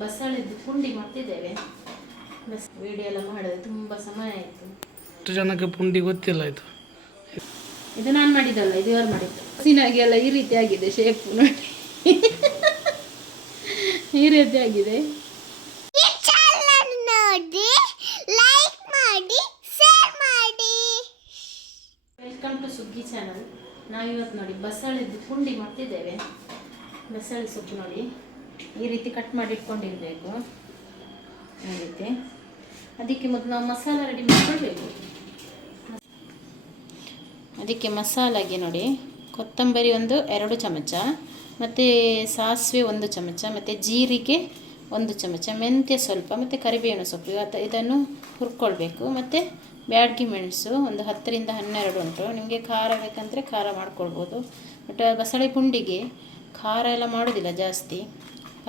ಬಸಳೆದ್ದು ಪುಂಡಿ ಮಾಡ್ತಿದ್ದೇವೆ. Bus video ಎಲ್ಲ ಮಾಡಿದ್ರೆ ತುಂಬ ಸಮಯ ಆಯಿತು. ಎಷ್ಟು ಜನಕ್ಕೆ ಪುಂಡಿ ಗೊತ್ತಿಲ್ಲ ಇದು. ಇದು ನಾನು ಮಾಡಿದ್ದಲ್ಲ ಇದು ಯಾರು ಮಾಡಿದ್ದು. ಹಸಿನಾಗಿ ಎಲ್ಲ ಈ ರೀತಿ ಆಗಿದೆ ಶೇಪ್ ನೋಡಿ. ಈ ರೀತಿ ಆಗಿದೆ. ನೋಡಿ ಲೈಕ್ ಮಾಡಿ ಶೇರ್ ಮಾಡಿ. ವೆಲ್ಕಮ್ ಟು ಸುಗ್ಗಿ ಚಾನಲ್ ನಾವು ಇವತ್ತು ನೋಡಿ ಬಸಳೆದ್ದು ಪುಂಡಿ ಮಾಡ್ತಿದ್ದೇವೆ. ಬಸಳೆ ಸೊಪ್ಪು ನೋಡಿ. ಈ ರೀತಿ ಕಟ್ ಮಾಡಿ ಇಟ್ಕೊಂಡಿರಬೇಕು. ಈ ರೀತಿ. ಅದಕ್ಕೆ ಮೊದಲು ನಾವು ಮಸಾಲ ರೆಡಿ ಮಾಡ್ಕೊಳ್ಬೇಕು. ಅದಕ್ಕೆ ಮಸಾಲಾಗೆ ನೋಡಿ, ಕೊತ್ತಂಬರಿ ಒಂದು ಎರಡು ಚಮಚ, ಮತ್ತು ಸಾಸಿವೆ ಒಂದು ಚಮಚ, ಮತ್ತು ಜೀರಿಗೆ ಒಂದು ಚಮಚ, ಮೆಂತ್ಯ ಸ್ವಲ್ಪ, ಮತ್ತು ಕರಿಬೇವಿನ ಸೊಪ್ಪು. ಇವತ್ತು ಇದನ್ನು ಹುರ್ಕೊಳ್ಬೇಕು. ಮತ್ತು ಬ್ಯಾಡ್ಗೆ ಮೆಣಸು ಒಂದು ಹತ್ತರಿಂದ ಹನ್ನೆರಡು ಉಂಟು. ನಿಮಗೆ ಖಾರ ಬೇಕಂದರೆ ಖಾರ ಮಾಡ್ಕೊಳ್ಬೋದು. ಬಟ್, ಬಸಳೆ ಪುಂಡಿಗೆ ಖಾರ ಎಲ್ಲ ಮಾಡೋದಿಲ್ಲ ಜಾಸ್ತಿ.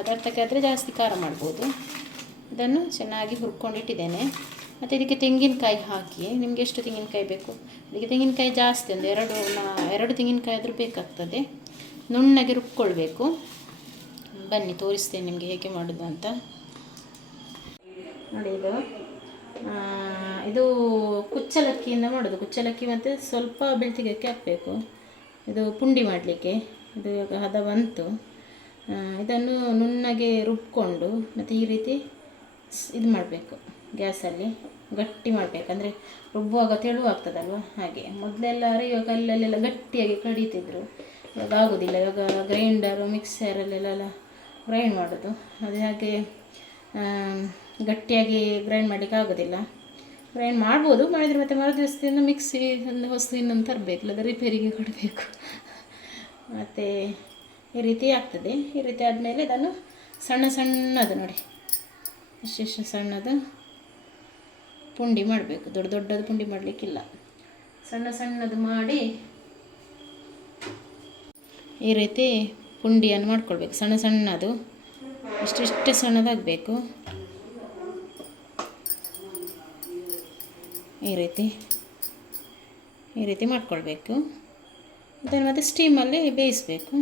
ಪದಾರ್ಥಕ್ಕೆ ಆದರೆ ಜಾಸ್ತಿ ಖಾರ ಮಾಡ್ಬೋದು. ಇದನ್ನು ಚೆನ್ನಾಗಿ ಹುರ್ಕೊಂಡಿಟ್ಟಿದ್ದೇನೆ. ಮತ್ತು ಇದಕ್ಕೆ ತೆಂಗಿನಕಾಯಿ ಹಾಕಿ, ನಿಮಗೆ ಎಷ್ಟು ತೆಂಗಿನಕಾಯಿ ಬೇಕು? ಅದಕ್ಕೆ ತೆಂಗಿನಕಾಯಿ ಜಾಸ್ತಿ ಒಂದು ಎರಡು ಎರಡು ತೆಂಗಿನಕಾಯಿ ಆದರೂ ಬೇಕಾಗ್ತದೆ. ನುಣ್ಣಗೆ ರುಬ್ಕೊಳ್ಬೇಕು. ಬನ್ನಿ, ತೋರಿಸ್ತೇನೆ ನಿಮಗೆ ಹೇಗೆ ಮಾಡೋದು ಅಂತ. ನೋಡಿ ಇದು. ಇದು ಕುಚ್ಚಲಕ್ಕಿಯಿಂದ ಮಾಡೋದು. ಕುಚ್ಚಲಕ್ಕಿ ಮತ್ತು ಸ್ವಲ್ಪ ಬೆಳ್ತಿಗೆ ಹಾಕಬೇಕು. ಇದು ಪುಂಡಿ ಮಾಡಲಿಕ್ಕೆ. ಇದು ಇವಾಗ ಹದ ಬಂತು. ಇದನ್ನು ನುಣ್ಣಗೆ ರುಬ್ಕೊಂಡು ಮತ್ತು ಈ ರೀತಿ ಇದು ಮಾಡಬೇಕು, ಗ್ಯಾಸಲ್ಲಿ ಗಟ್ಟಿ ಮಾಡಬೇಕು. ಅಂದರೆ ರುಬ್ಬುವಾಗ ತೆಳುವಾಗ್ತದಲ್ವ? ಹಾಗೆ. ಮೊದಲೆಲ್ಲ ಅರೆಯುವ ಕಲ್ಲಲ್ಲೆಲ್ಲ ಗಟ್ಟಿಯಾಗಿ ಕಡಿತಿದ್ರು. ಇವಾಗ ಆಗೋದಿಲ್ಲ. ಇವಾಗ ಗ್ರೈಂಡರು, ಮಿಕ್ಸರಲ್ಲೆಲ್ಲ ಗ್ರೈಂಡ್ ಮಾಡೋದು. ಅದು ಹಾಗೆ ಗಟ್ಟಿಯಾಗಿ ಗ್ರೈಂಡ್ ಮಾಡಲಿಕ್ಕೆ ಆಗೋದಿಲ್ಲ. ಗ್ರೈಂಡ್ ಮಾಡ್ಬೋದು. ಮಾಡಿದರೆ ಮತ್ತೆ ಮರು ದಿವಸದಿಂದ ಮಿಕ್ಸಿ ಒಂದು ವಸ್ತು ಇನ್ನೊಂದು ತರಬೇಕು. ಇಲ್ಲದ ರಿಪೇರಿಗೆ ಕೊಡಬೇಕು. ಮತ್ತು ಈ ರೀತಿ ಆಗ್ತದೆ. ಈ ರೀತಿ ಆದಮೇಲೆ ಇದನ್ನು ಸಣ್ಣ ಸಣ್ಣದು ನೋಡಿ. ಇಷ್ಟಿಷ್ಟು ಸಣ್ಣದು ಪುಂಡಿ ಮಾಡಬೇಕು. ದೊಡ್ಡ ದೊಡ್ಡದು ಪುಂಡಿ ಮಾಡಲಿಕ್ಕಿಲ್ಲ. ಸಣ್ಣ ಸಣ್ಣದು ಮಾಡಿ ಈ ರೀತಿ ಪುಂಡಿಯನ್ನು ಮಾಡ್ಕೊಳ್ಬೇಕು. ಸಣ್ಣ ಸಣ್ಣದು. ಇಷ್ಟಿಷ್ಟು ಸಣ್ಣದಾಗಬೇಕು. ಈ ರೀತಿ. ಈ ರೀತಿ ಮಾಡ್ಕೊಳ್ಬೇಕು. ಇದನ್ನು ಮತ್ತೆ ಸ್ಟೀಮಲ್ಲಿ ಬೇಯಿಸಬೇಕು.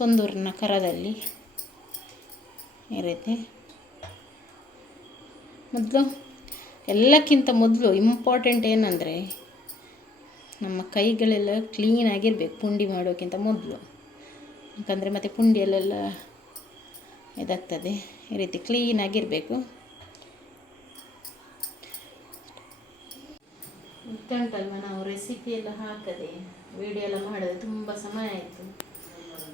ತೊಂದೂರಿನ ಕರದಲ್ಲಿ ಈ ರೀತಿ. ಮೊದಲು ಎಲ್ಲಕ್ಕಿಂತ ಮೊದಲು ಇಂಪಾರ್ಟೆಂಟ್ ಏನಂದರೆ ನಮ್ಮ ಕೈಗಳೆಲ್ಲ ಕ್ಲೀನ್ ಆಗಿರಬೇಕು, ಪುಂಡಿ ಮಾಡೋಕ್ಕಿಂತ ಮೊದಲು. ಯಾಕಂದರೆ ಮತ್ತು ಪುಂಡಿಯಲ್ಲೆಲ್ಲ ಇದಾಗ್ತದೆ, ಈ ರೀತಿ ಕ್ಲೀನ್ ಆಗಿರಬೇಕು. ಉಂಟಲ್ವ ನಾವು ರೆಸಿಪಿ ಎಲ್ಲ ಹಾಕದೆ ವಿಡಿಯೋ ಎಲ್ಲ ಮಾಡೋದು ತುಂಬ ಸಮಯ ಆಯಿತು.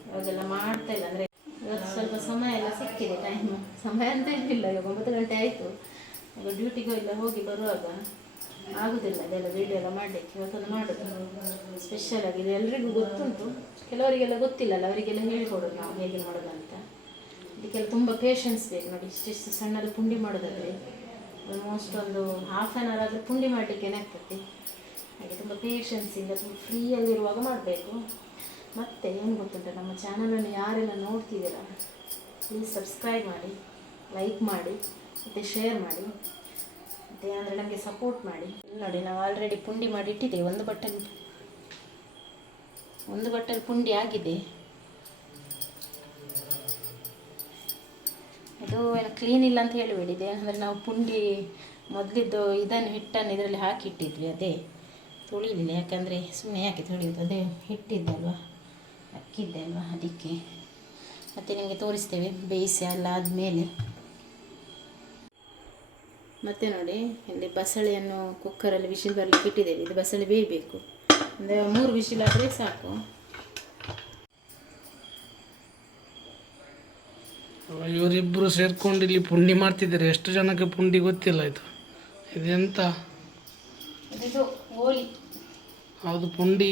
ಇವಾಗೆಲ್ಲ ಮಾಡ್ತಾ ಇಲ್ಲ, ಅಂದರೆ ಇವತ್ತು ಸ್ವಲ್ಪ ಸಮಯ ಎಲ್ಲ ಸಿಕ್ಕಿದೆ ಟೈಮ್ ಸಮಯ ಅಂತ ಇರಲಿಲ್ಲ ಇವಾಗ ಒಂಬತ್ತು ಗಂಟೆ ಆಯಿತು. ಈಗ ಡ್ಯೂಟಿಗೂ ಎಲ್ಲ ಹೋಗಿ ಬರುವಾಗ ಆಗುದಿಲ್ಲ ಅದೆಲ್ಲ ವಿಡಿಯೋ ಎಲ್ಲ ಮಾಡಲಿಕ್ಕೆ, ಇವತ್ತೊಂದು ಮಾಡೋದು. ಸ್ಪೆಷಲ್ ಆಗಿ ಇದು ಎಲ್ರಿಗೂ ಗೊತ್ತುಂಟು. ಕೆಲವರಿಗೆಲ್ಲ ಗೊತ್ತಿಲ್ಲಲ್ಲ, ಅವರಿಗೆಲ್ಲ ಹೇಳಿಕೊಡೋದು ನಾವು ಹೇಗೆ ಮಾಡೋದು ಅಂತ. ಇದಕ್ಕೆಲ್ಲ ತುಂಬ ಪೇಷನ್ಸ್ ಬೇಕು, ನೋಡಿ ಇಷ್ಟಿಷ್ಟು ಸಣ್ಣದು ಪುಂಡಿ ಮಾಡೋದಾದರೆ. ಆಲ್ಮೋಸ್ಟ್ ಒಂದು ಹಾಫ್ ಆನ್ ಅವರ್ ಆದರೂ ಪುಂಡಿ ಮಾಡಲಿಕ್ಕೆ ಏನಾಗ್ತದೆ ಹಾಗೆ ತುಂಬ ಪೇಷನ್ಸಿಂದ ತುಂಬ ಫ್ರೀಯಲ್ಲಿರುವಾಗ ಮಾಡಬೇಕು. ಮತ್ತು ಏನು ಗೊತ್ತುಂಟ, ನಮ್ಮ ಚಾನಲನ್ನು ಯಾರೆಲ್ಲ ನೋಡ್ತಿದ್ದೀರಾ ಪ್ಲೀಸ್ ಸಬ್ಸ್ಕ್ರೈಬ್ ಮಾಡಿ ಲೈಕ್ ಮಾಡಿ, ಮತ್ತು ಶೇರ್ ಮಾಡಿ, ಮತ್ತು ಅಂದರೆ ನಮಗೆ ಸಪೋರ್ಟ್ ಮಾಡಿ. ನೋಡಿ, ನಾವು ಆಲ್ರೆಡಿ ಪುಂಡಿ ಮಾಡಿ ಇಟ್ಟಿದ್ದೇವೆ ಒಂದು ಬಟ್ಟಲು, ಒಂದು ಬಟ್ಟಲ್ ಪುಂಡಿ ಆಗಿದೆ. ಅದು ಏನು ಕ್ಲೀನ್ ಇಲ್ಲ ಅಂತ ಹೇಳಿಬಿಡಿದೆ ಅಂದರೆ ನಾವು ಪುಂಡಿ ಮೊದಲಿದ್ದು ಇದನ್ನು ಹಿಟ್ಟನ್ನು ಇದರಲ್ಲಿ ಹಾಕಿಟ್ಟಿದ್ವಿ, ಅದೇ ತುಳಿಲಿಲ್ಲ, ಯಾಕಂದರೆ ಸುಮ್ಮನೆ ಯಾಕೆ ತುಳಿಯೋದು, ಅದೇ ಹಿಟ್ಟಿದ್ದಲ್ವ ಅಕ್ಕಿದ್ದೆ ಅಲ್ವಾ ಅದಕ್ಕೆ. ಮತ್ತು ನಿಮಗೆ ತೋರಿಸ್ತೇವೆ ಬೇಯಿಸಿ ಎಲ್ಲ ಆದಮೇಲೆ. ಮತ್ತೆ ನೋಡಿ ಇಲ್ಲಿ ಬಸಳೆಯನ್ನು ಕುಕ್ಕರಲ್ಲಿ ವಿಶಿಲ್ ಬರಲಿಕ್ಕೆ ಇಟ್ಟಿದ್ದೇವೆ. ಇದು ಬಸಳೆ ಬೇಯಬೇಕು. ಅಂದರೆ ಮೂರು ವಿಶಿಲ್ ಆದರೆ ಸಾಕು. ಇವರಿಬ್ಬರು ಸೇರ್ಕೊಂಡು ಇಲ್ಲಿ ಪುಂಡಿ ಮಾಡ್ತಿದ್ದಾರೆ. ಎಷ್ಟು ಜನಕ್ಕೆ ಪುಂಡಿ ಗೊತ್ತಿಲ್ಲ ಇದು. ಇದೆಂತ? ಇದು ಹೋಳಿ. ಹೌದು ಪುಂಡಿ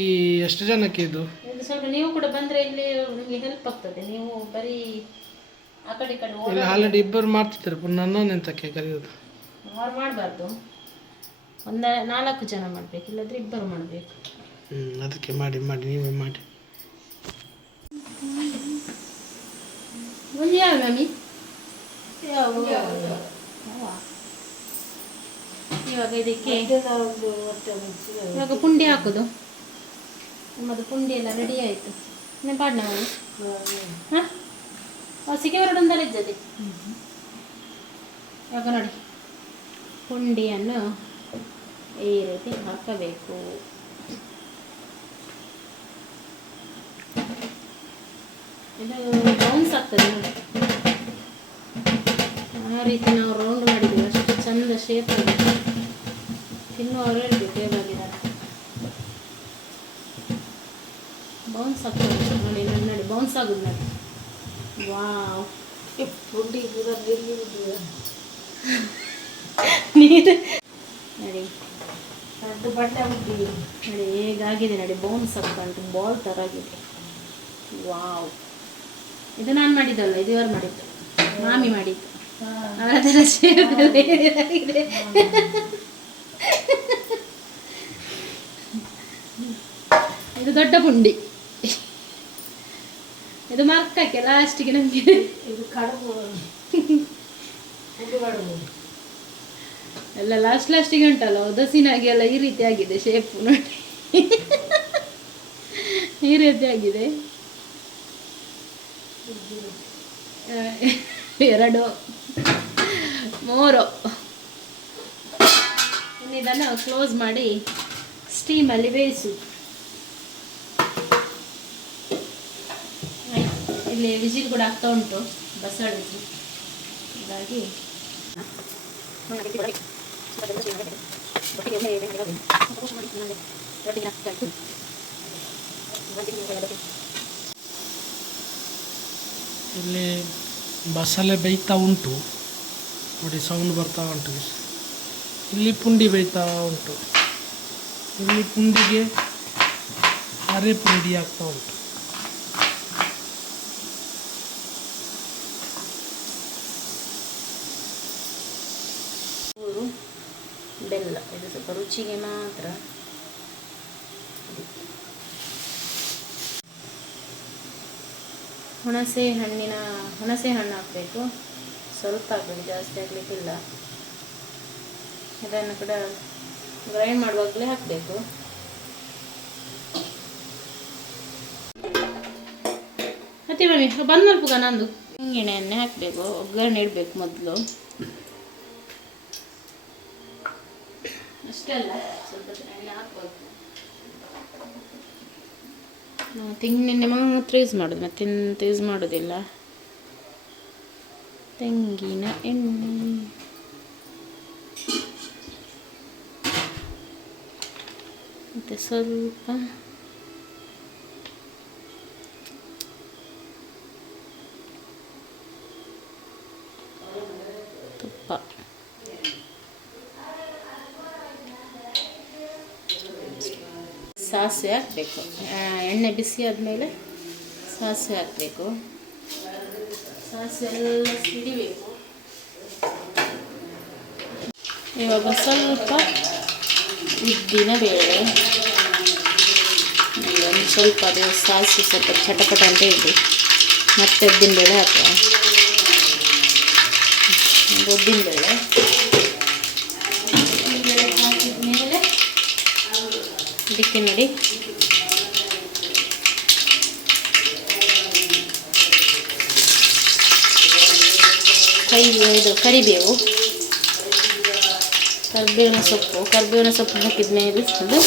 ಎಷ್ಟು ಜನಕ್ಕೆ ಇದು? ಇದು ಸ್ವಲ್ಪ ನೀವು ಕೂಡ ಬಂದರೆ ಇಲ್ಲಿ ನಿಮಗೆ ಹೆಲ್ಪ್ ಆಗ್ತದೆ. ನೀವು ಬರೀ ಆ ಕಡೆ ಈ ಕಡೆ ಇಲ್ಲಿ ಆಲ್ರೆಡಿ ಇಬ್ಬರು ಮಾಡ್ತಿದ್ದಾರೆ. ಪುನಃ ನನ್ನನ್ನು ಎಂತಕ್ಕೆ ಕರೆಯೋದು? ಅವ್ರು ಮಾಡಬಾರ್ದು. ಒಂದು ನಾಲ್ಕು ಜನ ಮಾಡಬೇಕು ಇಲ್ಲದ್ರೆ ಇಬ್ಬರು ಮಾಡಬೇಕು. ಹ್ಞೂ ಅದಕ್ಕೆ ಮಾಡಿ ಮಾಡಿ ನೀವೇ ಮಾಡಿ. ಒಂದು ಯಾವ ಮಮ್ಮಿ ಇವಾಗ ಇದಕ್ಕೆ ಇವಾಗ ಪುಂಡಿ ಹಾಕೋದು. ನಮ್ಮದು ಪುಂಡಿ ಎಲ್ಲ ರೆಡಿ ಆಯಿತು. ಪಾಡ್ನ ಮಮ್ಮಿ ಹಾಂ? ಸಿಗೆ ಹೊರಡೊಂದಲ್ಲ ಇದ್ದದೆ ಇವಾಗ ನೋಡಿ. ಪುಂಡಿಯನ್ನು ಈ ರೀತಿ ಹಾಕಬೇಕು. ಇದು ಬೌನ್ಸ್ ಆಗ್ತದೆ ನೋಡಿ. ಆ ರೀತಿ ನಾವು ರೌಂಡ್ ಮಾಡಿದ್ದೀವಿ. ಅಷ್ಟು ಚಂದ ಶೇಪ್ ಆಗಿದೆ ತಿನ್ನುವವರು ಹೇಗಾಗಿದೆ ಬೌನ್ಸ್ ಆಗ್ತದೆ ನೋಡಿ ನೋಡಿ ನೋಡಿ ಬೌನ್ಸ್ ಆಗುದು ನೋಡಿ. ವಾವ್ ಫುಡ್ ನೀರು ನೋಡಿ ದೊಡ್ಡ ಬಟ್ಟೆ ನೋಡಿ ಹೇಗಾಗಿದೆ ನೋಡಿ ಬೌನ್ಸ್ ಆಗ್ತಾ ಉಂಟು ಬಾಲ್ ಥರ ಆಗಿದೆ. ವಾವ್ ಇದು ನಾನು ಮಾಡಿದ್ದಲ್ಲ ಇದು ಇವರು ಮಾಡಿದ್ದು. ಮಾಮಿ ಮಾಡಿದ್ದು. ಥರ shape ಇದೆ. ದೊಡ್ಡ ಪುಂಡಿ. ಇದು ಮಾರ್ಕಕ್ಕೆ ಲಾಸ್ಟಿಗೆ ನಮಗೆ. ಇದು ಕಡುಬು. ಎಲ್ಲ ಲಾಸ್ಟ್ ಲಾಸ್ಟಿಗೆ ಉಂಟಲ್ಲ ಒದಸಿನಾಗಿ ಎಲ್ಲ ಈ ರೀತಿ ಆಗಿದೆ ಶೇಪ್ ನೋಡಿ. ಈ ರೀತಿ ಆಗಿದೆ. ಎರಡು ಮೂರು. ಇದನ್ನು ಕ್ಲೋಸ್ ಮಾಡಿ ಸ್ಟೀಮಲ್ಲಿ ಬೇಯಿಸು. ಇಲ್ಲಿ ವಿಜಿಲ್ ಕೂಡ ಆಗ್ತಾ ಉಂಟು ಬಸಳೆ ಹಾಗಾಗಿ ಇಲ್ಲಿ ಬಸಳೆ ಬೇಯ್ತಾ ಉಂಟು. ನೋಡಿ ಸೌಂಡ್ ಬರ್ತಾ ಉಂಟು. ಇಲ್ಲಿ ಪುಂಡಿ ಬೇಯ್ತಾ ಉಂಟು. ಇಲ್ಲಿ ಪುಂಡಿಗೆ ಅರೆ ಪುಂಡಿ ಆಗ್ತಾ ಉಂಟು. ಬೆಲ್ಲ, ಇದು ಸ್ವಲ್ಪ ರುಚಿಗೆ ಮಾತ್ರ. ಹುಣಸೆ ಹಣ್ಣಿನ, ಹುಣಸೆ ಹಣ್ಣು ಹಾಕಬೇಕು. ಸ್ವಲ್ಪ ಹಾಕಬೇಕು ಜಾಸ್ತಿ ಹಾಕ್ಲಿಕ್ಕಿಲ್ಲ ಇದನ್ನು ಕೂಡ ಗ್ರೈಂಡ್ ಮಾಡುವಾಗಲೇ ಹಾಕಬೇಕು. ಮತ್ತೆ ಮಮ್ಮಿ ಬಂದ್ ಮಲ್ಪುಗ ನಂದು. ಎಣ್ಣೆ ಹಾಕಬೇಕು, ಒಗ್ಗರಣೆ ಇಡಬೇಕು ಮೊದಲು. ಅಷ್ಟೇ ಅಲ್ಲ, ಸ್ವಲ್ಪ ಎಣ್ಣೆ ಹಾಕ್ಬೇಕು. ತೆಂಗಿನೆಣ್ಣೆ ಮಾತ್ರ ಯೂಸ್ ಮಾಡೋದು ಮತ್ತೆ ಎಂತ ಯೂಸ್ ಮಾಡೋದಿಲ್ಲ. ತೆಂಗಿನ ಎಣ್ಣೆ. ಮತ್ತು ಸ್ವಲ್ಪ ತುಪ್ಪ ಸಾಸಿವೆ ಹಾಕಬೇಕು. ಎಣ್ಣೆ ಬಿಸಿ ಆದಮೇಲೆ ಸಾಸಿವೆ ಹಾಕಬೇಕು. ಸಾಸಿವೆ ಎಲ್ಲ ಸಿಡಿಬೇಕು. ಇವಾಗ ಸ್ವಲ್ಪ ಉದ್ದಿನ ಬೇಳೆ ಒಂದು ಸ್ವಲ್ಪ ಅದು ಸಾಸು ಸ್ವಲ್ಪ ಚಟಪಟ ಅಂತ ಇದ್ದು ಮತ್ತೆ ಉದ್ದಿನ ಬೇಳೆ ಹಾಕುವ. ಉದ್ದಿನ ಬೇಳೆ. ಬೇಳೆ ಅದಕ್ಕೆ ನೋಡಿ. ಕೈ ಇದು ಕರಿಬೇವು. ಕರಿಬೇವಿನ ಸೊಪ್ಪು ಕರಿಬೇವಿನ ಸೊಪ್ಪು ಹಾಕಿದ ಮೇಲೆ ಅದು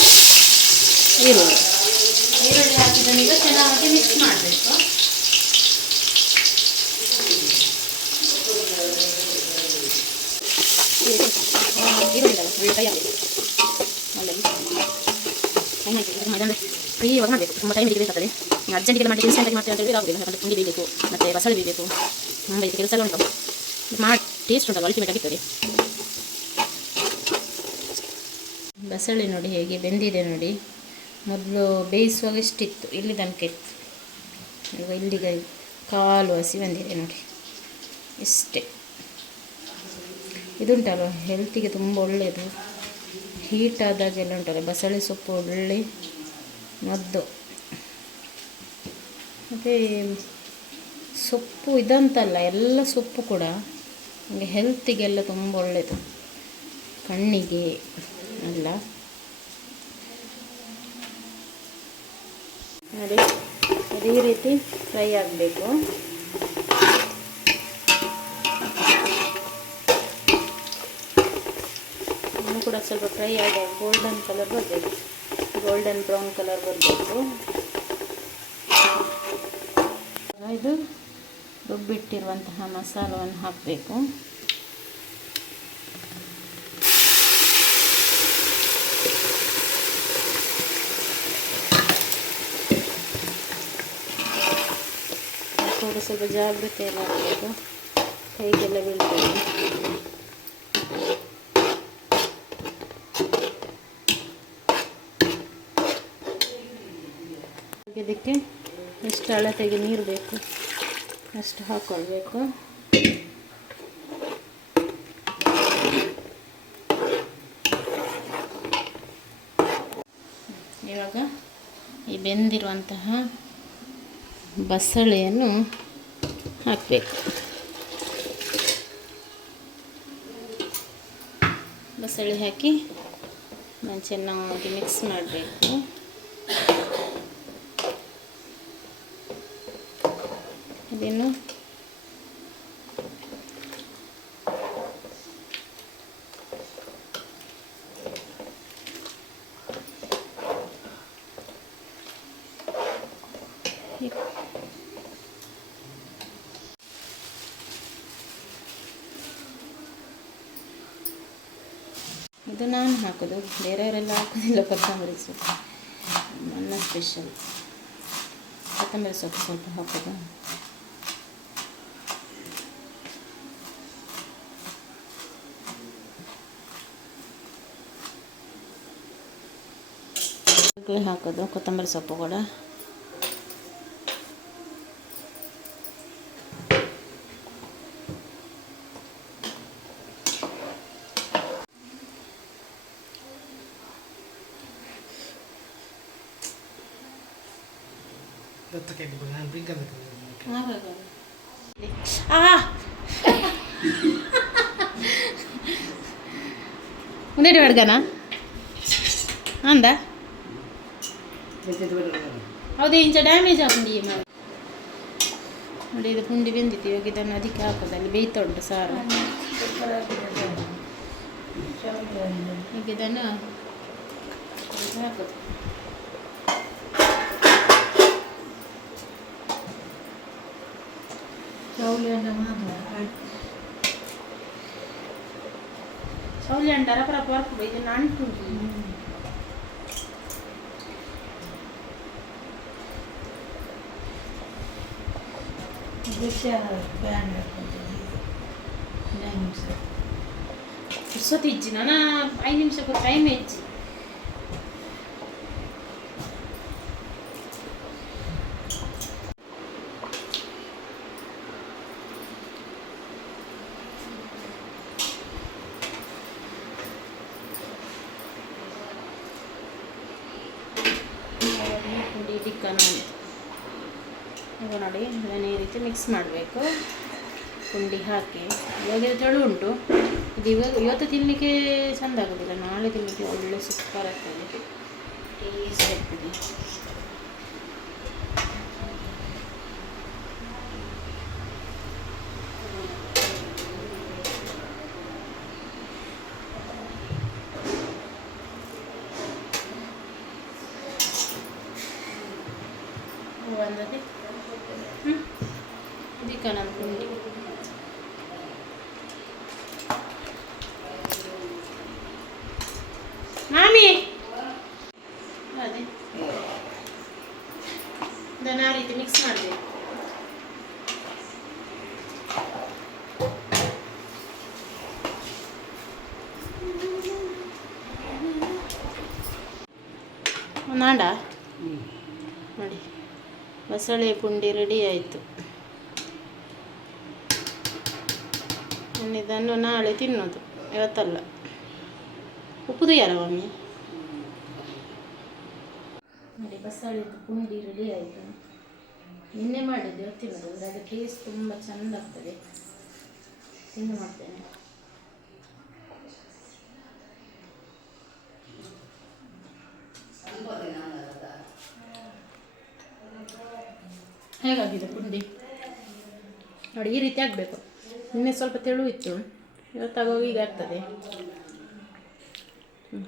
ಈರುಳ್ಳಿ ಈರುಳ್ಳಿ ಹಾಕಿದ ಚೆನ್ನಾಗಿ ಮಿಕ್ಸ್ ಮಾಡಬೇಕು. ಇವಾಗ ಮಾಡಬೇಕು. ತುಂಬ ಟೈಮ್ ಮಾಡಿ ಇನ್ಸ್ಟೆಂಟಾಗಿ ಮಾಡ್ತೀವಿ ಅಂತ ಹೇಳಿದ್ರೆ ಆಗೋದಿಲ್ಲ ಯಾಕಂದರೆ ಪುಂಡಿ ಬೇಯಬೇಕು ಮತ್ತು ಬಸಳೆ ಬೇಯಬೇಕು ಇದಕ್ಕೆ ಕೆಲಸ ಉಂಟು ಮಾಡಿ ಟೇಸ್ಟ್ ಉಂಟಲ್ಲ ಅಲ್ಟಿಮೇಟ್ ಆಗಿರ್ತದೆ ಬಸಳೆ ನೋಡಿ ಹೇಗೆ ಬೆಂದಿದೆ ನೋಡಿ. ಮೊದಲು ಬೇಯಿಸುವಾಗ ಇಷ್ಟಿತ್ತು, ಇಲ್ಲಿ ತನಕ ಇತ್ತು. ಈಗ ಇಲ್ಲಿಗೆ ಕಾಲು ಹಸಿ ಬಂದಿದೆ ನೋಡಿ. ಇಷ್ಟೇ. ಇದುಂಟಲ್ಲ ಹೆಲ್ತಿಗೆ ತುಂಬ ಒಳ್ಳೆಯದು ಹೀಟ್ ಆದಾಗೆಲ್ಲ ಉಂಟಲ್ಲ, ಬಸಳೆ ಸೊಪ್ಪು ಒಳ್ಳೆ ಮದ್ದು. ಮತ್ತು ಸೊಪ್ಪು ಇದಂತಲ್ಲ, ಎಲ್ಲ ಸೊಪ್ಪು ಕೂಡ ನಮಗೆ ಹೆಲ್ತಿಗೆಲ್ಲ ತುಂಬ ಒಳ್ಳೆಯದು ಕಣ್ಣಿಗೆ. ಅಲ್ಲ ನೋಡಿ, ಅದು ಈ ರೀತಿ ಫ್ರೈ ಆಗಬೇಕು. ಇನ್ನು ಕೂಡ ಸ್ವಲ್ಪ ಫ್ರೈ ಆಗಬೇಕು ಗೋಲ್ಡನ್ ಕಲರ್ ಬರಬೇಕು. ಗೋಲ್ಡನ್ ಬ್ರೌನ್ ಕಲರ್ ಬರಬೇಕು. ಇದು ರುಬ್ಬಿಟ್ಟಿರುವಂತಹ ಮಸಾಲವನ್ನು ಹಾಕಬೇಕು. ಸ್ವಲ್ಪ ಜಾಗ್ರತೆಯಲ್ಲಿ ಆಗಬೇಕು ಕೈಗೆಲ್ಲ ಬೀಳ್ತದೆ. ಇದಕ್ಕೆ ಎಷ್ಟು ಅಳತೆಗೆ ನೀರು ಬೇಕು, ಅಷ್ಟು ಹಾಕ್ಕೊಳ್ಬೇಕು ಇವಾಗ ಈ ಬೆಂದಿರುವಂತಹ ಬಸಳೆಯನ್ನು ಹಾಕಬೇಕು ಬಸಳೆ ಹಾಕಿ ನಾನು ಚೆನ್ನಾಗಿ ಮಿಕ್ಸ್ ಮಾಡಬೇಕು. ಇದನ್ನು ಇದು ಹಾಕೋದು. ಬೇರೆಯವರೆಲ್ಲ ಹಾಕೋದಿಲ್ಲ, ಕೊತ್ತಂಬರಿ ಸೊಪ್ಪು. ನನ್ನ ಸ್ಪೆಷಲ್ ಕೊತ್ತಂಬರಿ ಸೊಪ್ಪು ಸ್ವಲ್ಪ ಹಾಕೋದು. ಹಾಕೋದು, ಕೊತ್ತಂಬರಿ ಸೊಪ್ಪು ಕೂಡ. ಆ ఉండేటి పెడగానా అందా ಹೌದು ಇಂಚ ಡ್ಯಾಮೇಜ್ ಆಗುಂಡು ಈ ಮರ ನೋಡಿ ಇದು ಪುಂಡಿ ಬೆಂದಿತ್ತು ಇವಾಗ ಇದನ್ನು ಅದಕ್ಕೆ ಹಾಕೋದು ಅಲ್ಲಿ ಬೇಯ್ತಾ ಉಂಟು ಸಾರು ಈಗ ಇದನ್ನು ಇದಕ್ಕೆ ಹಾಕೋದು చౌలి అంటారా? ప్రతి వరకు ఇది నానుకుంటుంది ఇచ్చిన ఐదు నిమిషం టైం ఇచ్చి. ಮಾಡಬೇಕು. ಪುಂಡಿ ಹಾಕಿ. ಇವಾಗ ತೆಳು ಉಂಟು. ಇದು ಇವಾಗ ಇವತ್ತು ತಿನ್ನಲಿಕ್ಕೆ ಚೆಂದ ಆಗೋದಿಲ್ಲ, ನಾಳೆ ತಿನ್ನಲಿಕ್ಕೆ ಒಳ್ಳೆ ಸೂಪರ್ ಆಗ್ತದೆ. ಟೇಸ್ಟ್ ಆಗ್ತದೆ ಬಂದದೆ ಹ್ಞೂ ಇದಕ್ಕೆ ನನ್ನ ಪುಂಡಿ ಮಾಮಿ ಅದೇ ಇದನ್ನು ಆ ರೀತಿ ಮಿಕ್ಸ್ ಮಾಡಬೇಕು ನಾಡ ನೋಡಿ ಬಸಳೆ ಪುಂಡಿ ರೆಡಿ ಆಯಿತು. ನಾನು ಇದನ್ನು ನಾಳೆ ತಿನ್ನೋದು, ಇವತ್ತಲ್ಲ. ಉಪ್ಪುದು ಯಾರ ಒಮ್ಮೆ ನೋಡಿ ಬಸಳೆದು ಪುಂಡಿ ರೆಡಿ ಆಯಿತು. ನಿನ್ನೆ ಮಾಡಿದ್ದು ಇವತ್ತಿನ ಅದು ಟೇಸ್ಟ್ ತುಂಬ ಚೆಂದ ಆಗ್ತದೆ. ತಿಂದು ಮಾಡ್ತೇನೆ. ಹೇಗಾಗಿದೆ ಪುಂಡಿ? ನೋಡಿ, ಈ ರೀತಿ ಆಗಬೇಕು. ನಿನ್ನೆ ಸ್ವಲ್ಪ ತೆಳು ಇತ್ತು. ಇವತ್ತಾಗೋಗಿ ಈಗ ಆಗ್ತದೆ.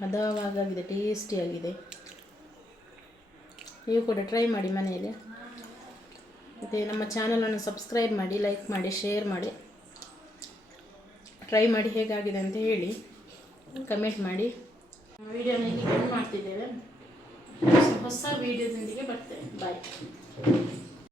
ಹದವಾಗಿದೆ ಟೇಸ್ಟಿಯಾಗಿದೆ ನೀವು ಕೂಡ ಟ್ರೈ ಮಾಡಿ ಮನೆಯಲ್ಲಿ. ಮತ್ತು ನಮ್ಮ ಚಾನಲನ್ನು ಸಬ್ಸ್ಕ್ರೈಬ್ ಮಾಡಿ ಲೈಕ್ ಮಾಡಿ ಶೇರ್ ಮಾಡಿ. ಟ್ರೈ ಮಾಡಿ ಹೇಗಾಗಿದೆ ಅಂತ ಹೇಳಿ ಕಮೆಂಟ್ ಮಾಡಿ. ವಿಡಿಯೋನ ಇಲ್ಲಿ ಎಂಡ್ ಮಾಡ್ತಿದ್ದೇವೆ. ಹೊಸ ವಿಡಿಯೋದೊಂದಿಗೆ ಬರ್ತೇವೆ ಬಾಯ್